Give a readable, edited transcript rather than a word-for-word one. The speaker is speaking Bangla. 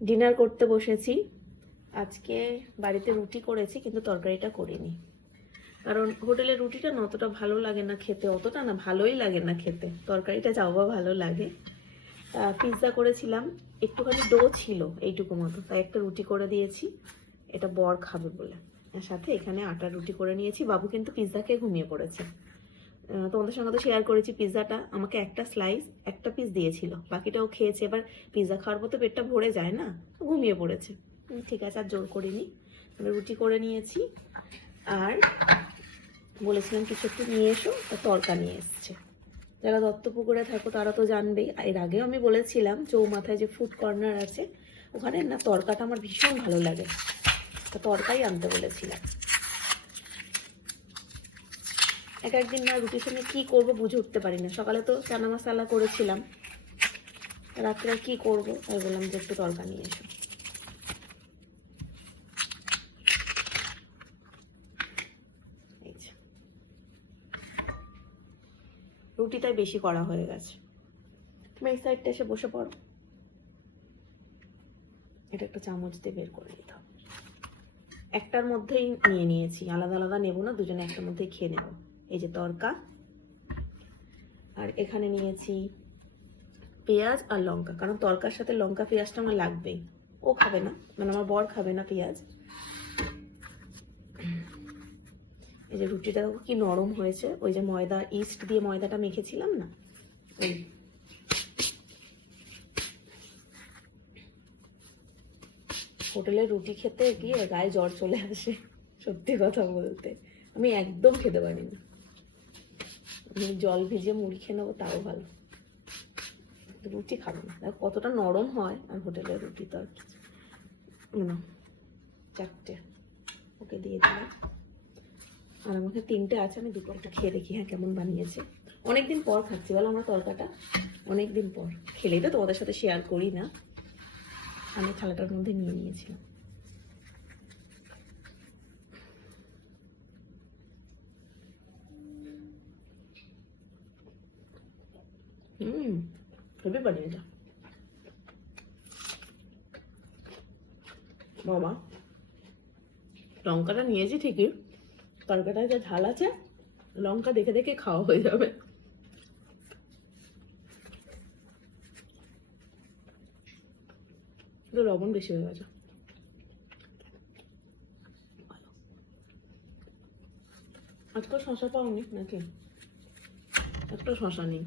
ডিনার করতে বসেছি। আজকে বাড়িতে রুটি করেছি, কিন্তু তরকারিটা করিনি, কারণ হোটেলের রুটিটা না অতটা ভালো লাগে না খেতে, অতটা না ভালোই লাগে না খেতে, তরকারিটা যাও বা ভালো লাগে। পিৎজা করেছিলাম, একটুখানি ডো ছিল এইটুকু মতো, তাই একটা রুটি করে দিয়েছি, এটা বর খাবে বলে। আর সাথে এখানে আটার রুটি করে নিয়েছি। বাবু কিন্তু পিৎজা খেয়ে ঘুমিয়ে পড়েছে। তোমাদের সঙ্গে তো শেয়ার করেছি, পিৎজাটা আমাকে একটা স্লাইস একটা পিস দিয়েছিল, বাকিটাও খেয়েছে। এবার পিৎজা খাওয়ার পর তো পেটটা ভরে যায় না, ঘুমিয়ে পড়েছে। ঠিক আছে, আর জোর করিনি, আমি রুটি করে নিয়েছি। আর বলেছিলাম কিছু একটু নিয়ে এসো, তা তরকা নিয়ে এসছে। যারা দত্তপুকুরে থাকো তারা তো জানবেই, এর আগেও আমি বলেছিলাম চৌমাথায় যে ফুড কর্নার আছে, ওখানে না তরকাটা আমার ভীষণ ভালো লাগে, তো তরকাই আনতে বলেছিলাম। এক একদিন না রুটির সঙ্গে কী করবো বুঝে উঠতে পারি না। সকালে তো চানা মশলা করেছিলাম, রাত্রে কি করবো, তাই বললাম যে একটু তরকা নিয়ে এসো। রুটি তাই বেশি করা হয়ে গেছে। তুমি এই সাইডটা এসে বসে পড়ো, এটা একটা চামচ দিয়ে বের করে নিতে হবে। একটার মধ্যেই নিয়ে নিয়েছি, আলাদা আলাদা নেবো না, দুজনে একটার মধ্যেই খেয়ে নেব। এই যে তরকা, আর এখানে নিয়েছি পেঁয়াজ আর লঙ্কা, কারণ তরকার সাথে লঙ্কা পেঁয়াজটা আমার লাগবেই। ও খাবে না, মানে আমার বর খাবে না পেঁয়াজ। এই যে রুটিটা কি নরম হয়েছে, ওই যে ময়দা ইস্ট দিয়ে ময়দাটা মেখেছিলাম না, ওই হোটেলের রুটি খেতে গিয়ে গায়ে জ্বর চলে আসে, সত্যি কথা বলতে। আমি একদম খেতে পারি না, আমি জল ভিজে মুড়ি খেয়ে নেবো তাও ভালো, রুটি খাবো না। দেখো কতটা নরম হয়, আর হোটেলের রুটি তো আর না। চারটে ওকে দিয়ে দিলাম, আর আমাকে তিনটে আছে, আমি দুটো একটা খেয়ে দেখি হ্যাঁ কেমন বানিয়েছে। অনেকদিন পর খাচ্ছি বলো আমরা তরকাটা, অনেকদিন পর খেলেই তো তোমাদের সাথে শেয়ার করি না। আমি থালাটার মধ্যে নিয়ে নিয়েছিলাম। খুবই বানিয়েছে বাবা। লঙ্কাটা নিয়েছি ঠিকই, তরকাটায় যা ঝাল আছে, লঙ্কা দেখে দেখে খাওয়া হয়ে যাবে। লবণ বেশি হয়ে গেছে। আজকে শশা পাওনি নাকি? একটা শশা নেই।